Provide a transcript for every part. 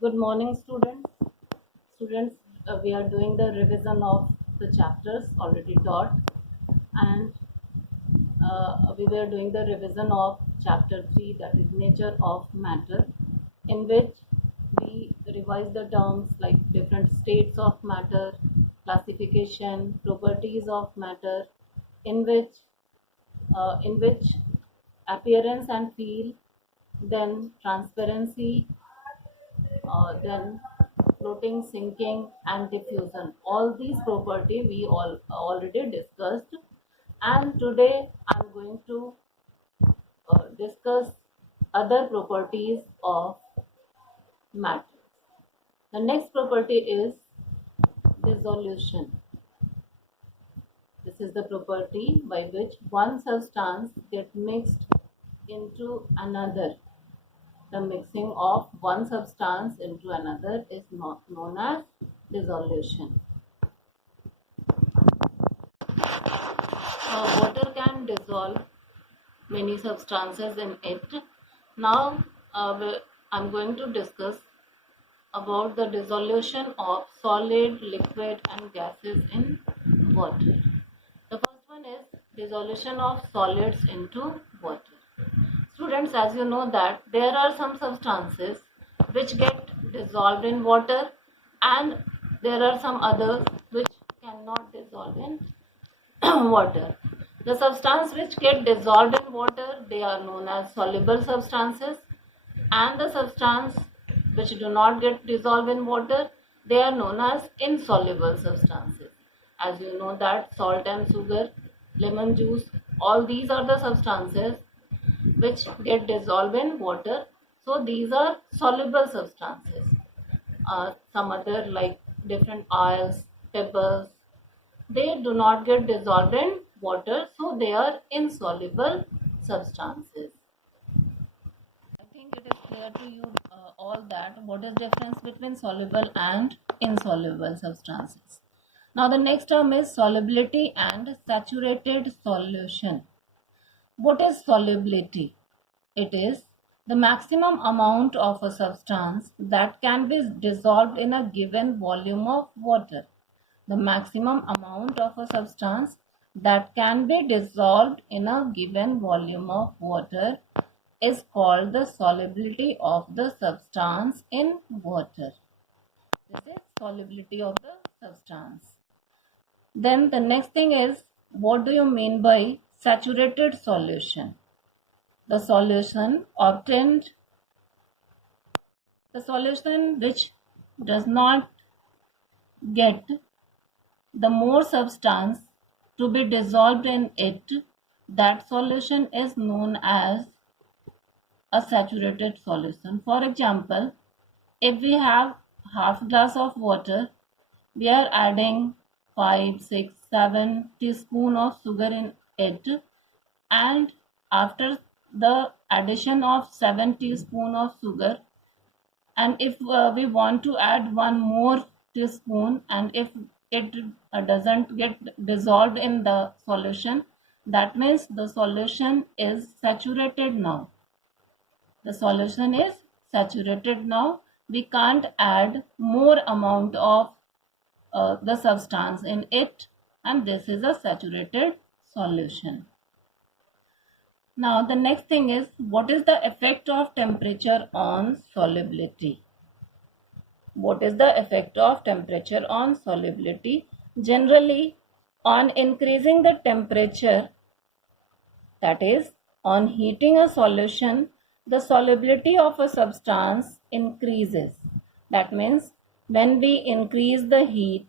Good morning, students. Students, we are doing the revision of the chapters already taught, and we were doing the revision of chapter 3, that is nature of matter, in which we revise the terms like different states of matter, classification, properties of matter, in which appearance and feel, then transparency, then floating, sinking, and diffusion. All these property we all already discussed, and today I'm going to discuss other properties of matter. The next property is dissolution. This is the property by which one substance gets mixed into another. The mixing of one substance into another is known as dissolution. Water can dissolve many substances in it. Now, I'm going to discuss about the dissolution of solid, liquid, and gases in water. The first one is dissolution of solids into water. Students, as you know that there are some substances which get dissolved in water, and there are some others which cannot dissolve in water. The substance which get dissolved in water, they are known as soluble substances, and the substance which do not get dissolved in water, they are known as insoluble substances. As you know that salt and sugar, lemon juice, all these are the substances which get dissolved in water. So these are soluble substances. Some other like different oils, pebbles, they do not get dissolved in water, so they are insoluble substances. I think it is clear to you all that what is difference between soluble and insoluble substances. Now the next term is solubility and saturated solution. What is solubility? It is the maximum amount of a substance that can be dissolved in a given volume of water. The maximum amount of a substance that can be dissolved in a given volume of water is called the solubility of the substance in water. This is solubility of the substance. Then the next thing is, what do you mean by saturated solution? The solution obtained, the solution which does not get the more substance to be dissolved in it, that solution is known as a saturated solution. For example, if we have half glass of water, we are adding 5, 6, 7 teaspoon of sugar in it, and after the addition of 7 teaspoon of sugar, and if we want to add one more teaspoon, and if it doesn't get dissolved in the solution, that means the solution is saturated now. The solution is saturated now. We can't add more amount of the substance in it, and this is a saturated solution. Now the next thing is, what is the effect of temperature on solubility? What is the effect of temperature on solubility? Generally, on increasing the temperature, that is, on heating a solution, the solubility of a substance increases. That means when we increase the heat,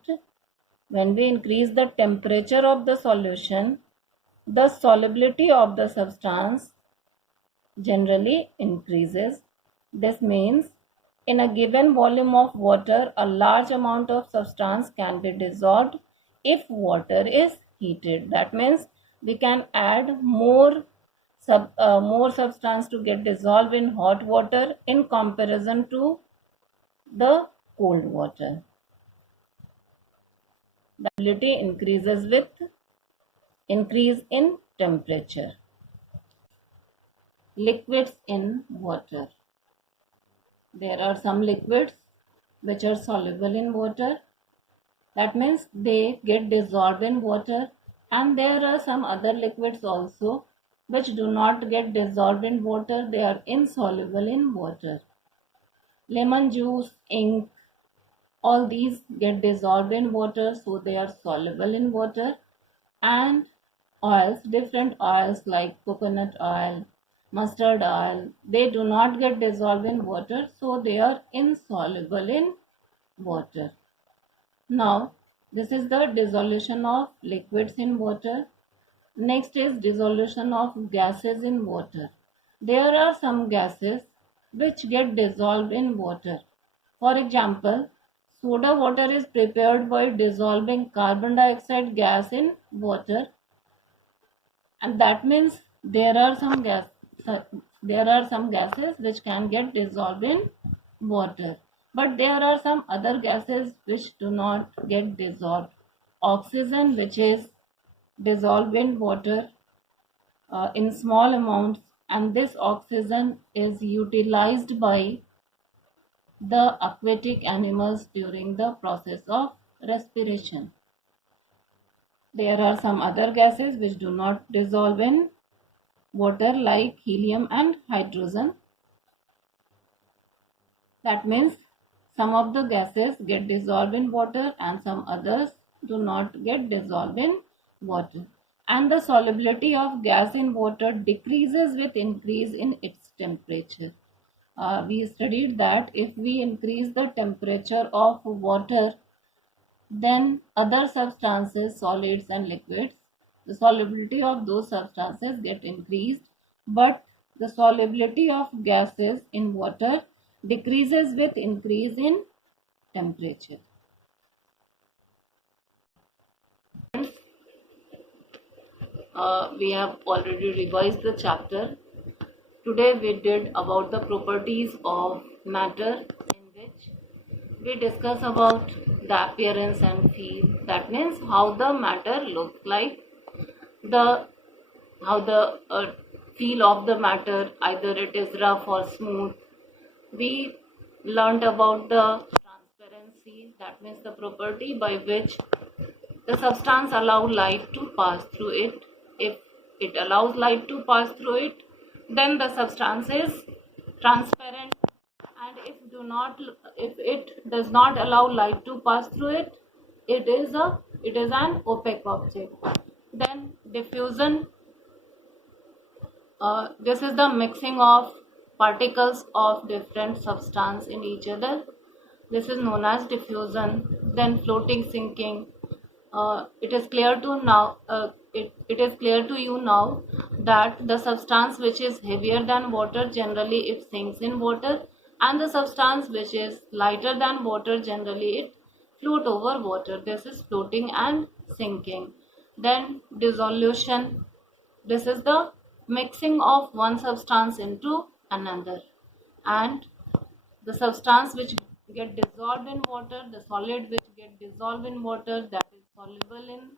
when we increase the temperature of the solution, the solubility of the substance generally increases. This means in a given volume of water, a large amount of substance can be dissolved if water is heated. That means we can add more substance to get dissolved in hot water in comparison to the cold water. The solubility increases with increase in temperature. Liquids in water. There are some liquids which are soluble in water. That means they get dissolved in water. And there are some other liquids also which do not get dissolved in water. They are insoluble in water. Lemon juice, ink, all these get dissolved in water, so they are soluble in water. And oils, different oils like coconut oil, mustard oil, they do not get dissolved in water, so they are insoluble in water. Now, this is the dissolution of liquids in water. Next is dissolution of gases in water. There are some gases which get dissolved in water. For example, soda water is prepared by dissolving carbon dioxide gas in water, and that means there are some gases which can get dissolved in water, but there are some other gases which do not get dissolved. Oxygen, which is dissolved in water in small amounts, and this oxygen is utilized by the aquatic animals during the process of respiration. There are some other gases which do not dissolve in water like helium and hydrogen. That means some of the gases get dissolved in water and some others do not get dissolved in water. And the solubility of gas in water decreases with increase in its temperature. We studied that if we increase the temperature of water, then other substances, solids and liquids, the solubility of those substances get increased, but the solubility of gases in water decreases with increase in temperature. We have already revised the chapter. Today we did about the properties of matter, in which we discuss about the appearance and feel. That means how the matter looks like, how the feel of the matter, either it is rough or smooth. We learned about the transparency, that means the property by which the substance allows light to pass through it. If it allows light to pass through it, then the substance is transparent, and if it does not allow light to pass through it, it is an opaque object. Then diffusion, this is the mixing of particles of different substance in each other. This is known as diffusion. Then floating, sinking. It is clear to you now that the substance which is heavier than water, generally it sinks in water, and the substance which is lighter than water, generally it float over water. This is floating and sinking. Then dissolution. This is the mixing of one substance into another, and the substance which get dissolved in water, the solid which get dissolved in water, that is soluble in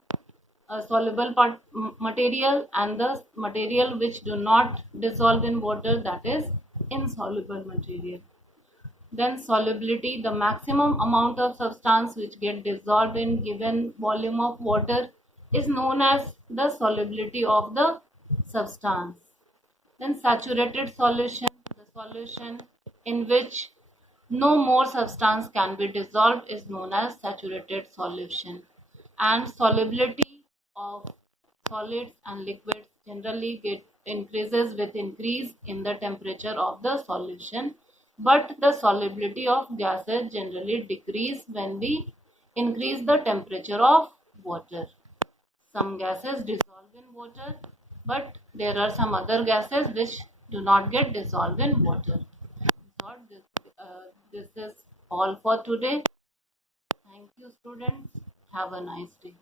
material, and the material which do not dissolve in water, that is insoluble material. Then solubility, the maximum amount of substance which get dissolved in given volume of water is known as the solubility of the substance. Then saturated solution, the solution in which no more substance can be dissolved, is known as saturated solution. And solubility of solids and liquids generally get increases with increase in the temperature of the solution, but the solubility of gases generally decrease when we increase the temperature of water. Some gases dissolve in water, but there are some other gases which do not get dissolved in water. So this is all for today. Thank you, students. Have a nice day.